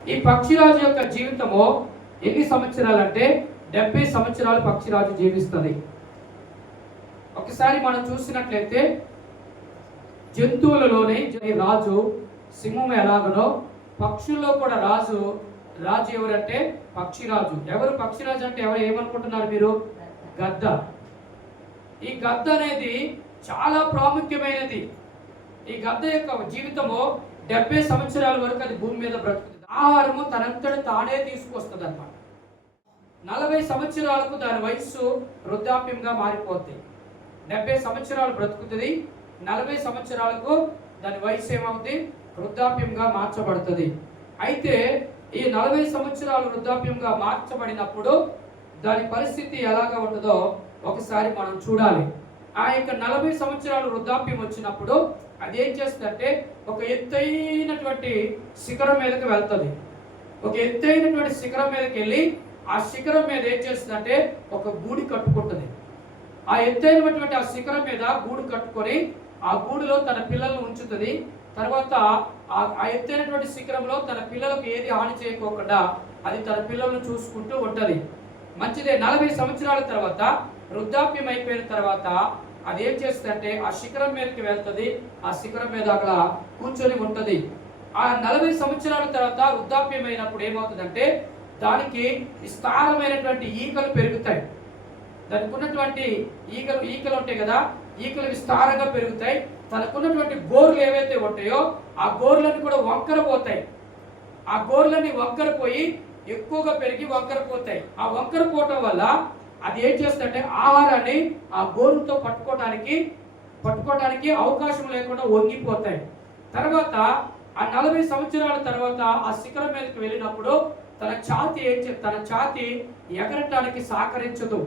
ఈ పక్షిరాజు యొక్క జీవితము ఎన్ని సంవత్సరాలు అంటే డెబ్బై సంవత్సరాలు పక్షిరాజు జీవిస్తుంది. ఒకసారి మనం చూసినట్లయితే జంతువులలోనే రాజు సింహం ఎలాగనో పక్షుల్లో కూడా రాజు రాజు ఎవరంటే? పక్షిరాజు. ఎవరు పక్షిరాజు అంటే ఎవరు ఏమనుకుంటున్నారు మీరు? గద్ద. ఈ గద్ద అనేది చాలా ప్రాముఖ్యమైనది. ఈ గద్ద యొక్క జీవితము డెబ్బై సంవత్సరాల వరకు అది భూమి మీద బ్రతుకు ఆహారము తనంతట తానే తీసుకొస్తుంది అనమాట నలభై సంవత్సరాలకు దాని వయస్సు వృద్ధాప్యంగా మారిపోద్ది. డెబ్బై సంవత్సరాలు బ్రతుకుతుంది నలభై సంవత్సరాలకు దాని వయసు ఏమవుతుంది వృద్ధాప్యంగా మార్చబడుతుంది. అయితే ఈ నలభై సంవత్సరాలు వృద్ధాప్యంగా మార్చబడినప్పుడు దాని పరిస్థితి ఎలాగా ఉంటుందో ఒకసారి మనం చూడాలి. ఆ యొక్క నలభై సంవత్సరాలు వృద్ధాప్యం వచ్చినప్పుడు అది ఏం చేస్తుందంటే ఒక ఎత్తైనటువంటి శిఖరం మీదకి వెళ్తుంది. ఒక ఎత్తైనటువంటి శిఖరం మీదకి వెళ్ళి ఆ శిఖరం మీద ఏం చేస్తుందంటే ఒక గూడి కట్టుకుంటుంది. ఆ ఎత్తైనటువంటి ఆ శిఖరం మీద గూడు కట్టుకొని ఆ గూడులో తన పిల్లలను ఉంచుతుంది. తర్వాత ఆ ఎత్తైనటువంటి శిఖరంలో తన పిల్లలకు ఏది హాని చేయకోకుండా అది తన పిల్లలను చూసుకుంటూ ఉంటుంది. మంచిదే. నలభై సంవత్సరాల తర్వాత వృద్ధాప్యం అయిపోయిన తర్వాత అది ఏం చేస్తుందంటే ఆ శిఖరం మీదకి వెళ్తుంది. ఆ శిఖరం మీద అక్కడ కూర్చొని ఉంటుంది. ఆ నలభై సంవత్సరాల తర్వాత వృద్ధాప్యం అయినప్పుడు ఏమవుతుందంటే దానికి విస్తారమైనటువంటి ఈకలు పెరుగుతాయి. దానికి ఉన్నటువంటి ఈకలు ఈకలు ఉంటాయి కదా ఈకలు విస్తారంగా పెరుగుతాయి. తనకున్నటువంటి గోర్లు ఏవైతే ఉంటాయో ఆ గోర్లన్నీ కూడా వంకర పోతాయి. ఆ గోర్లన్నీ వంకర పోయి ఎక్కువగా పెరిగి వంకర పోతాయి. ఆ వంకరపోవటం వల్ల అది ఏం చేస్తుందంటే ఆహారాన్ని ఆ గోరుతో పట్టుకోవడానికి పట్టుకోవడానికి అవకాశం లేకుండా వంగిపోతాయి. తర్వాత ఆ నలభై సంవత్సరాల తర్వాత ఆ శిఖరం మీదకి వెళ్ళినప్పుడు తన ఛాతి ఏం తన ఛాతి ఎగరటానికి సహకరించదు.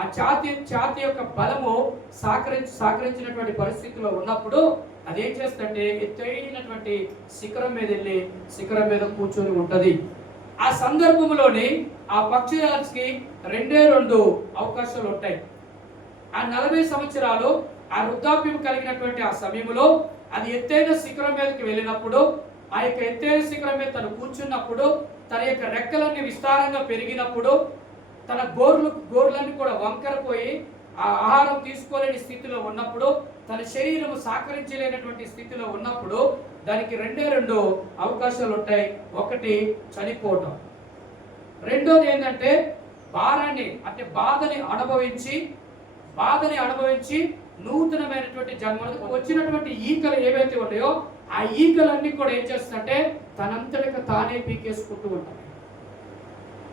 ఆ ఛాతి ఛాతి యొక్క బలము సహకరించి సహకరించినటువంటి పరిస్థితిలో ఉన్నప్పుడు అది ఏం చేస్తుందంటే ఎత్తైనటువంటి శిఖరం మీద వెళ్ళి శిఖరం మీద కూర్చొని ఉంటుంది. ఆ సందర్భంలోని ఆ పక్షిరాజుకి రెండే రెండు అవకాశాలు ఉంటాయి. ఆ నలభై సంవత్సరాలు ఆ వృద్ధాప్యం కలిగినటువంటి ఆ సమయంలో అది ఎత్తైన శిఖరం మీదకి వెళ్ళినప్పుడు ఆ యొక్క ఎత్తైన శిఖరం మీద తను కూర్చున్నప్పుడు తన యొక్క రెక్కలన్నీ విస్తారంగా పెరిగినప్పుడు తన గోర్లు గోర్లన్నీ కూడా వంకరపోయి ఆ ఆహారం తీసుకోలేని స్థితిలో ఉన్నప్పుడు తన శరీరం సహకరించలేనటువంటి స్థితిలో ఉన్నప్పుడు దానికి రెండే రెండు అవకాశాలు ఉంటాయి ఒకటి చనిపోవటం. రెండోది ఏంటంటే భారాన్ని అంటే బాధని అనుభవించి బాధని అనుభవించి నూతనమైనటువంటి జన్మలకు వచ్చినటువంటి ఈకలు ఏవైతే ఉన్నాయో ఆ ఈకలన్నీ కూడా ఏం చేస్తుందంటే తనంతటికి తానే పీకేసుకుంటూ ఉంటాయి.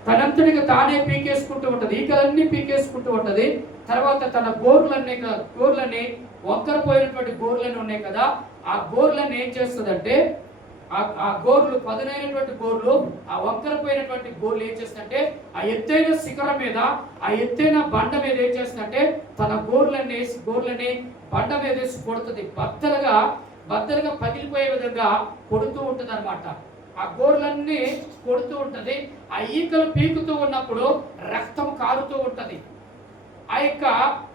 తనంతటికి తానే పీకేసుకుంటూ ఉంటది. ఈకలన్నీ పీకేసుకుంటూ ఉంటది. తర్వాత తన గోర్లన్నీ క- గోర్లని వంకరపోయినటువంటి గోర్లని ఉన్నాయి కదా ఆ గోర్లను ఏం చేస్తుందంటే ఆ- ఆ గోర్లు పదునైనటువంటి గోర్లు ఆ వంకరపోయినటువంటి గోర్లు ఏం చేస్తుందంటే ఆ ఎత్తైన శిఖరం మీద ఆ ఎత్తైన బండ మీద ఏం చేస్తుందంటే తన గోర్లన్నీ వేసి గోర్లని బండ మీద వేసి కొడుతుంది. బద్దలుగా బద్దలుగా పగిలిపోయే విధంగా కొడుతూ ఉంటుంది అనమాట ఆ గోర్లన్నీ కొడుతూ ఉంటుంది. ఆ ఈకలు పీకుతూ ఉన్నప్పుడు రక్తం కారుతూ ఉంటుంది. ఆ యొక్క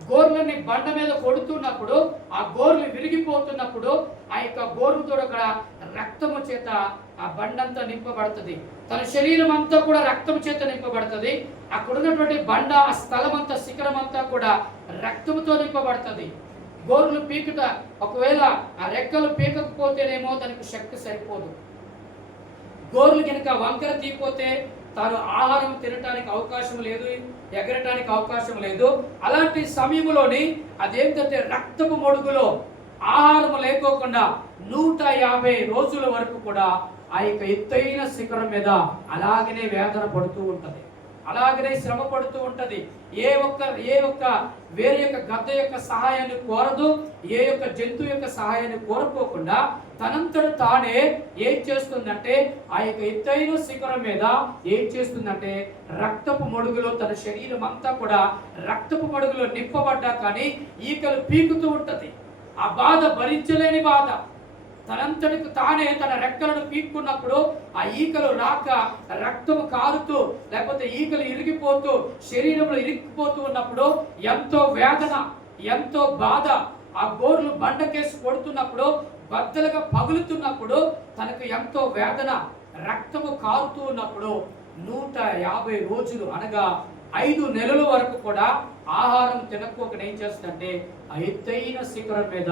గోర్లని బండ మీద కొడుతున్నప్పుడు ఆ గోర్లు విరిగిపోతున్నప్పుడు ఆ యొక్క గోర్లతో అక్కడ రక్తము చేత ఆ బండంతా నింపబడుతుంది. తన శరీరం అంతా కూడా రక్తం చేత నింపబడుతుంది. అక్కడ ఉన్నటువంటి బండ ఆ స్థలం అంతా శిఖరం అంతా కూడా రక్తముతో నింపబడుతుంది. గోర్లు పీకుట ఒకవేళ ఆ రెక్కలు పీకకపోతేనేమో దానికి శక్తి సరిపోదు. గోర్లు కనుక వంకర తీపోతే తాను ఆహారం తినటానికి అవకాశం లేదు ఎగరటానికి అవకాశం లేదు. అలాంటి సమయంలోని అదేంటంటే రక్తపు మొడుగులో ఆహారం లేకోకుండా నూట యాభై రోజుల వరకు కూడా ఆ యొక్క ఎత్తైన శిఖరం మీద అలాగనే వేదన పడుతూ ఉంటుంది. అలాగనే శ్రమ పడుతూ ఉంటుంది. ఏ ఒక్క ఏ ఒక్క వేరే యొక్క గద్ద యొక్క సహాయాన్ని కోరదు ఏ యొక్క జంతువు యొక్క సహాయాన్ని కోరుకోకుండా తనంతట తానే ఏం చేస్తుందంటే ఆ యొక్క ఎత్తైన శిఖరం మీద ఏం చేస్తుందంటే రక్తపు మడుగులో తన శరీరం అంతా కూడా రక్తపు మడుగులో నింపబడ్డా కానీ ఈకలు పీకుతూ ఉంటుంది. ఆ బాధ భరించలేని బాధ. తనంతటికి తానే తన రెక్కలను పీక్కున్నప్పుడు ఆ ఈకలు రాక రక్తము కారుతూ లేకపోతే ఈకలు ఇరిగిపోతూ శరీరంలో ఇరిగిపోతూ ఉన్నప్పుడు ఎంతో వేదన ఎంతో బాధ ఆ గోర్లు బండకేసి కొడుతున్నప్పుడు బద్దలుగా పగులుతున్నప్పుడు తనకు ఎంతో వేదన రక్తము కారుతూ ఉన్నప్పుడు నూట యాభై రోజులు అనగా ఐదు నెలల వరకు కూడా ఆహారం తినకపోక ఏం చేస్తుందంటే ఎత్తైన శిఖరం మీద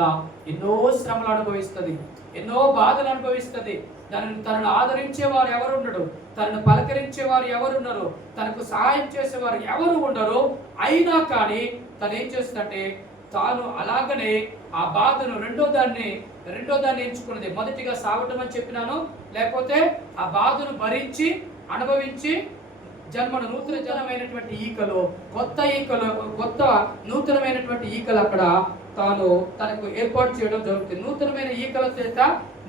ఎన్నో శ్రమలు అనుభవిస్తుంది ఎన్నో బాధలు అనుభవిస్తుంది. తనను తనను ఆదరించే ఎవరు ఎవరుండడు తనను పలకరించే ఎవరు ఉండరు తనకు సహాయం చేసేవారు ఎవరు ఉండరు? అయినా కానీ తను ఏం చేస్తుందంటే తాను అలాగనే ఆ బాధను రెండో దాన్ని రెండో దాన్ని ఎంచుకున్నది. మొదటిగా సావటం అని చెప్పినాను. లేకపోతే ఆ బాధను భరించి అనుభవించి జన్మ నూతన జలమైనటువంటి ఈకలు కొత్త ఈకలు కొత్త నూతనమైనటువంటి ఈకలు అక్కడ తాను తనకు ఏర్పాటు చేయడం జరుగుతుంది. నూతనమైన ఈకల చేత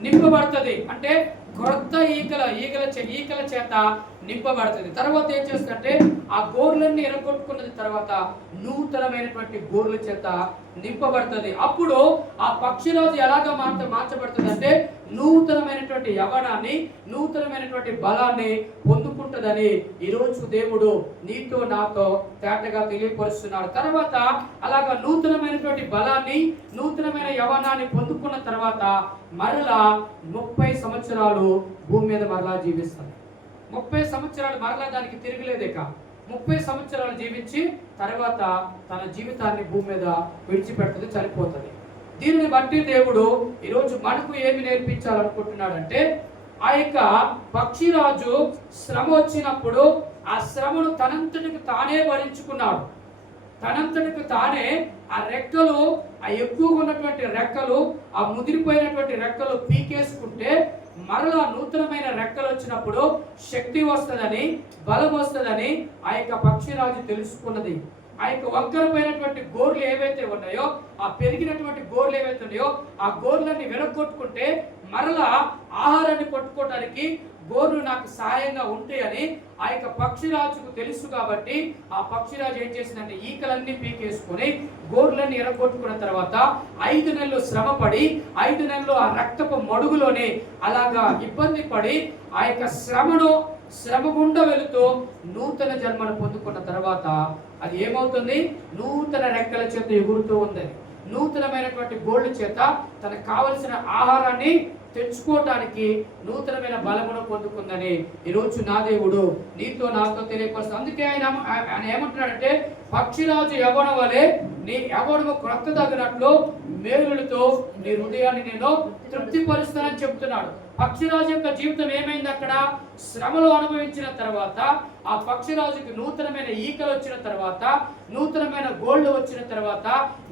నింపబడుతుంది. అంటే కొత్త ఈకల ఈకల చే ఈకల చేత నింపబడుతుంది. తర్వాత ఏం చేస్తుందంటే ఆ గోర్లన్నీ ఎరగొట్టుకున్నది తర్వాత నూతనమైనటువంటి గోర్ల చేత నింపబడుతుంది. అప్పుడు ఆ పక్షిరాజు ఎలాగ మార్చ మార్చబడుతుంది అంటే నూతనమైనటువంటి యవనాన్ని నూతనమైనటువంటి బలాన్ని పొందుకుంటుందని ఈరోజు దేవుడు నీతో నాతో తేటగా తెలియపరుస్తున్నాడు. తర్వాత అలాగా నూతనమైనటువంటి బలాన్ని నూతనమైన యవనాన్ని పొందుకున్న తర్వాత మరలా ముప్పై సంవత్సరాలు భూమి మీద మరలా జీవిస్తాడు. ముప్పై సంవత్సరాలు మరలా దానికి తిరగలేదేక ముప్పై సంవత్సరాలు జీవించి తర్వాత తన జీవితాన్ని భూమి మీద విడిచిపెడుతుంది చనిపోతుంది. దీనిని బట్టి దేవుడు ఈరోజు మనకు ఏమి నేర్పించాలనుకుంటున్నాడంటే ఆ యొక్క పక్షిరాజు శ్రమ వచ్చినప్పుడు ఆ శ్రమను తనంతటికి తానే భరించుకున్నాడు. తనంతటికి తానే ఆ రెక్కలు ఆ ఎక్కువగా ఉన్నటువంటి రెక్కలు ఆ ముదిరిపోయినటువంటి రెక్కలు పీకేసుకుంటే మరలా నూతనమైన రెక్కలు వచ్చినప్పుడు శక్తి వస్తుందని బలం వస్తుందని ఆ యొక్క పక్షిరాజు తెలుసుకున్నది. ఆ యొక్క వంకరపోయినటువంటి గోర్లు ఏవైతే ఉన్నాయో ఆ పెరిగినటువంటి గోర్లు ఏవైతే ఉన్నాయో ఆ గోర్లన్నీ వెనక్కొట్టుకుంటే మరలా ఆహారాన్ని పట్టుకోవడానికి గోర్లు నాకు సహాయంగా ఉంటాయని ఆ యొక్క పక్షిరాజుకు తెలుసు కాబట్టి ఆ పక్షిరాజు ఏం చేసిందంటే ఈకలన్నీ పీకేసుకొని గోర్లన్నీ ఎరగొట్టుకున్న తర్వాత ఐదు నెలలు శ్రమపడి ఐదు నెలలు ఆ రక్తపు మడుగులోనే అలాగా ఇబ్బంది పడి ఆ యొక్క శ్రమను శ్రమ గుండా వెళుతూ నూతన జన్మను పొందుకున్న తర్వాత అది ఏమవుతుంది? నూతన రెక్కల చేత ఎగురుతూ ఉంది నూతనమైనటువంటి గోల్డ్ చేత తనకు కావలసిన ఆహారాన్ని తెచ్చుకోవటానికి నూతనమైన బలమును పొందుకుందని ఈరోజు నా దేవుడు నీతో నాతో తెలియపరుస్తుంది అందుకే ఆయన ఆయన ఏమంటున్నాడంటే పక్షిరాజు యవన వలె నీ యవనము క్రొత్త తగినట్లు మేలులతో నీ హృదయాన్ని నేను తృప్తిపరుస్తానని చెప్తున్నాడు. పక్షిరాజు యొక్క జీవితం ఏమైంది అక్కడ? శ్రమలు అనుభవించిన తర్వాత ఆ పక్షిరాజుకి నూతనమైన ఈకలు వచ్చిన తర్వాత నూతనమైన గోల్డ్ వచ్చిన తర్వాత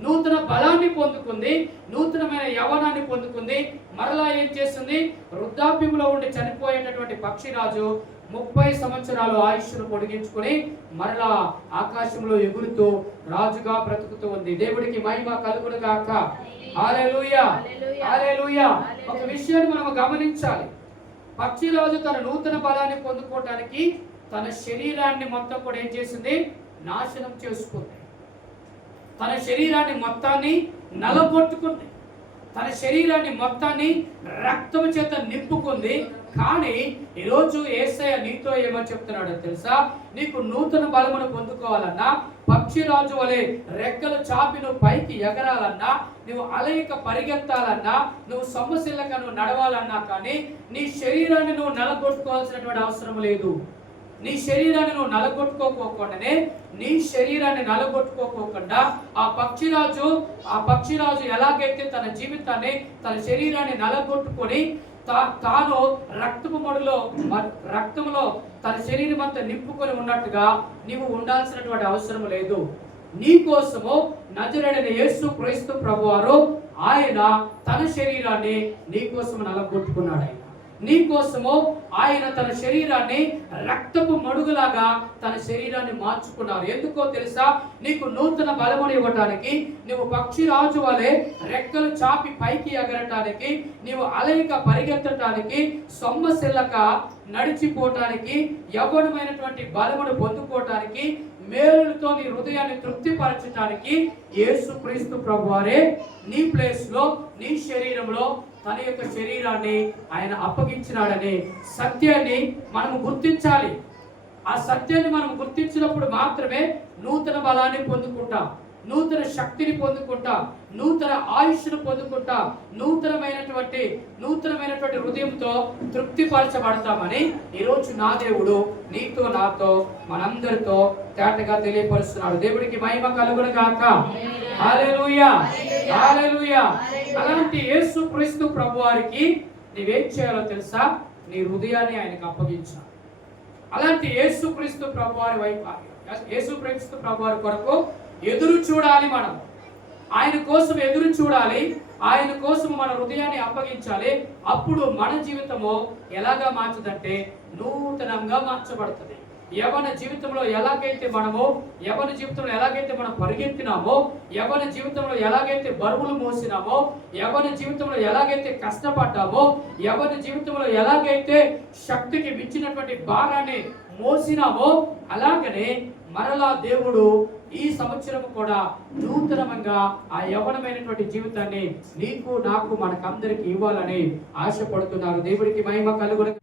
నూతన బలాన్ని పొందుకుంది నూతనమైన యవనాన్ని పొందుకుంది. మరలా ఏం చేస్తుంది? వృద్ధాప్యంలో ఉండి చనిపోయేటటువంటి పక్షిరాజు ముప్పై సంవత్సరాలు ఆయుష్ను పొడిగించుకొని మరలా ఆకాశంలో ఎగురుతూ రాజుగా బ్రతుకుతూ ఉంది. దేవుడికి మహిమ కలుగును గాక ఒక విషయాన్ని మనం గమనించాలి. పక్షిరాజు తన నూతన బలాన్ని పొందుకోవటానికి తన శరీరాన్ని మొత్తం కూడా ఏం చేసింది? నాశనం చేసుకుంది. తన శరీరాన్ని మొత్తాన్ని నలగొట్టుకుంది. తన శరీరాన్ని మొత్తాన్ని రక్తము చేత నింపుకుంది. కానీ ఈరోజు ఏసయ్య నీతో ఏమని చెప్తున్నాడో తెలుసా? నీకు నూతన బలమును పొందుకోవాలన్నా పక్షిరాజు వలె రెక్కలు చాపి నువ్వు పైకి ఎగరాలన్నా నువ్వు అలయిక పరిగెత్తాలన్నా నువ్వు సమస్యలక నువ్వు నడవాలన్నా కానీ నీ శరీరాన్ని నువ్వు నలగొట్టుకోవాల్సినటువంటి అవసరం లేదు. నీ శరీరాన్ని నువ్వు నలగొట్టుకోకోకుండానే నీ శరీరాన్ని నలగొట్టుకోకోకుండా ఆ పక్షిరాజు ఆ పక్షిరాజు ఎలాగైతే తన జీవితాన్ని తన శరీరాన్ని నలగొట్టుకొని తాను రక్తపు మడులో మ- రక్తములో తన శరీరం అంతా నింపుకొని ఉన్నట్టుగా నీవు ఉండాల్సినటువంటి అవసరం లేదు. నీ కోసము నజరడైన యేసు క్రైస్తు ప్రభువారు ఆయన తన శరీరాన్ని నీ కోసం నలగొట్టుకున్నాడు ఆయన నీ కోసము ఆయన తన శరీరాన్ని రక్తపు మడుగులాగా తన శరీరాన్ని మార్చుకున్నారు. ఎందుకో తెలుసా? నీకు నూతన బలమును ఇవ్వటానికి నువ్వు పక్షి రాజు వలె రెక్కలు చాపి పైకి ఎగరటానికి నీవు అలయిక పరిగెత్తటానికి సొమ్మసిల్లక నడిచిపోవటానికి యవ్వనమైనటువంటి బలమును పొందుకోవటానికి మేలులతో నీ హృదయాన్ని తృప్తిపరచటానికి యేసుక్రీస్తు ప్రభువారే నీ ప్లేస్లో నీ శరీరంలో తన యొక్క శరీరాన్ని ఆయన అప్పగించినాడని సత్యాన్ని మనము గుర్తించాలి. ఆ సత్యాన్ని మనం గుర్తించినప్పుడు మాత్రమే నూతన బలాన్ని పొందుకుంటాం. నూతన శక్తిని పొందుకుంటా నూతన ఆయుష్ను పొందుకుంటా నూతనమైనటువంటి నూతనమైనటువంటి హృదయంతో తృప్తిపరచబడతామని ఈరోజు నా దేవుడు నీతో నాతో మనందరితో తేటగా తెలియపరుస్తున్నాడు. దేవుడికి మహిమ కలుగును గాక. అలాంటి యేసు క్రీస్తు ప్రభు వారికి నీవేం చేయాలో తెలుసా? నీ హృదయాన్ని ఆయనకు అప్పగించు. అలాంటి యేసుక్రీస్తు ప్రభు వారి వైపు యేసుక్రీస్తు ప్రభు వారి కొరకు ఎదురు చూడాలి మనం. ఆయన కోసం ఎదురు చూడాలి. ఆయన కోసం మన హృదయాన్ని అప్పగించాలి. అప్పుడు మన జీవితము ఎలాగా మార్చదంటే నూతనంగా మార్చబడుతుంది. యవన జీవితంలో ఎలాగైతే మనము యవన జీవితంలో ఎలాగైతే మనం పరిగెత్తినామో యవన జీవితంలో ఎలాగైతే బరువులు మోసినామో యవన జీవితంలో ఎలాగైతే కష్టపడ్డామో యవన జీవితంలో ఎలాగైతే శక్తికి మించినటువంటి భారాన్ని మోసినామో అలాగనే మరలా దేవుడు ఈ సంవత్సరం కూడా నూతనంగా ఆ యవనమైనటువంటి జీవితాన్ని నీకు నాకు మనకందరికి ఇవ్వాలని ఆశపడుతున్నారు. దేవుడికి మహిమ కలుగును.